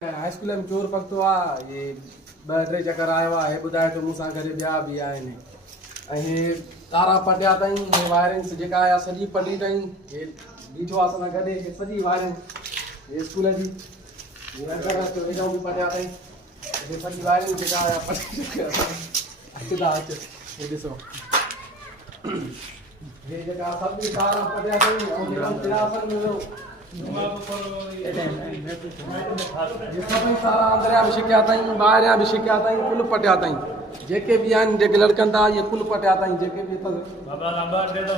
high school में चोर पकतो आहे ये ॿ टे चकर आयो आहे ॿुधाए तो मूंसां गॾु ॿिया बि आहिनि ऐं हे तारा पटिया अथई हे वायरिंग जेका आहे सॼी पटी अथई हे बीठो आहे असां गॾु हे सॼी वायरिंग हे स्कूल जी वेझो बि पटिया अथई हे सॼी वायरिंग जेका आहे पटी अचंदा अच हे ॾिसो हे जेका सभु तारा पटिया अथई ऐं जेका क्लासन में अंदरिया भी शिकिया ताईं ॿाहिरियां भी शिकिया ताईं कुल पटिया ताईं जेके भी आहिनि जेके लड़कनि था ये कुल पटिया ताईं जेके भी बाबा लंबा दे दो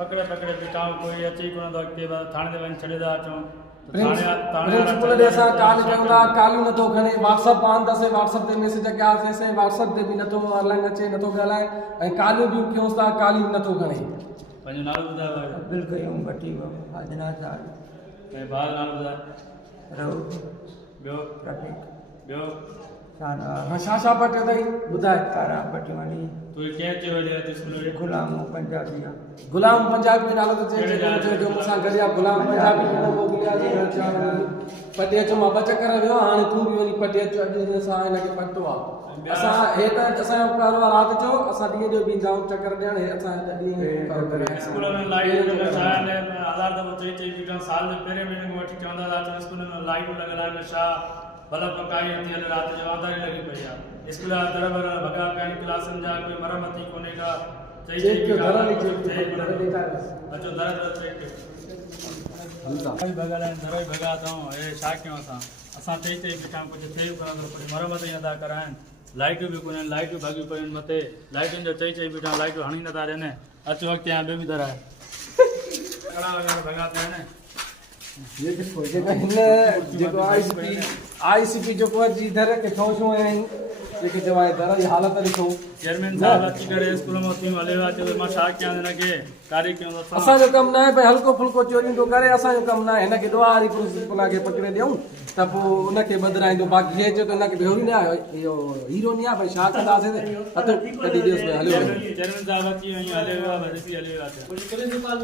पकड़े पकड़े बिठाओ कोई अची कोन दो अॻिते थाणे ते वञी छॾे था अचूं प्रिंसिपल ॾे असां कॉल कयूं था कॉल नथो खणे व्हाट्सअप ऑन अथसि व्हाट्सअप ते मैसेज कयासीं व्हाट्सअप ते बि नथो ऑनलाइन अचे नथो ॻाल्हाए ऐं कॉलियूं बि कयूंसि था कॉलियूं नथो खणे पंहिंजो नालो ॿुधायो बिल्कुलु बटी आजना साल ऐं ॿार नालो ॿुधायो रहू ॿियो प्रतीक ॿियो साना छा पटियो अथई ॿुधाए तारा पटवानी तूं कंहिं चयो हुजे स्कूल में गुलाम पंजाबी गुलाम पंजाबी नालो तो चए जो मूंसां गॾु आहे गुलाम पंजाबी पटे अचो मां ॿ चकर वियो हाणे तूं बि वञी पटे अचो अॼु असां हिनखे पतो आहे असां हे त असांजो करो आहे राति जो असां ॾींहं जो बि ईंदाऊं चकर ॾियण हे असां ॾींहं स्कूल में लाइट छा आधार दफ़ो चई चई बीठा साल में पहिरें महीने खां वठी चवंदा था स्कूल में लाइटूं लॻल आहिनि छा बल्ब पकाई नथी हले राति जो आधार लॻी पई आहे स्कूल जा दर बर भॻा पिया आहिनि क्लासनि जा कोई मरम्मत ई कोन्हे का चई चई अचो दर दर चेक कयो भॻा आहिनि दर ई भॻा अथऊं हे छा कयूं असां चई चई बीठा कुझु थिए कोन कुझु मरम्मत ई नथा कराइनि लाइटूं बि कोन्हनि लाइटूं भाॻियूं पयूं आहिनि मथे लाइटुनि जो चई चई बीठा लाइटूं हणी नथा ॾियनि अचो अॻिते हाणे ॿियो बि दर आहे कड़ा वग़ैरह भॻा पिया आहिनि ये देखो जेको आईसीपी जेको आहे जी दर के ठोशो आहिनि जेके जवाए दर जी हालत ॾिसो चेयरमैन साहब अची करे स्कूल में उथी हले विया चयो मां छा कयां हिनखे कार्य कयूं असांजो कमु न आहे भई हल्को फुल्को चोरियूं थो करे असांजो कमु न आहे हिनखे दुआ वारी प्रिंसिपल खे पकड़े ॾियूं त पोइ हुनखे बदिराईंदो बाक़ी हे चयो त हिनखे बेहोरी न आहे इहो हीरो न आहे भई छा कंदासीं हलो कढी ॾियोसि हलियो चेयरमैन साहब अची वञी हले विया ॾिसी हले विया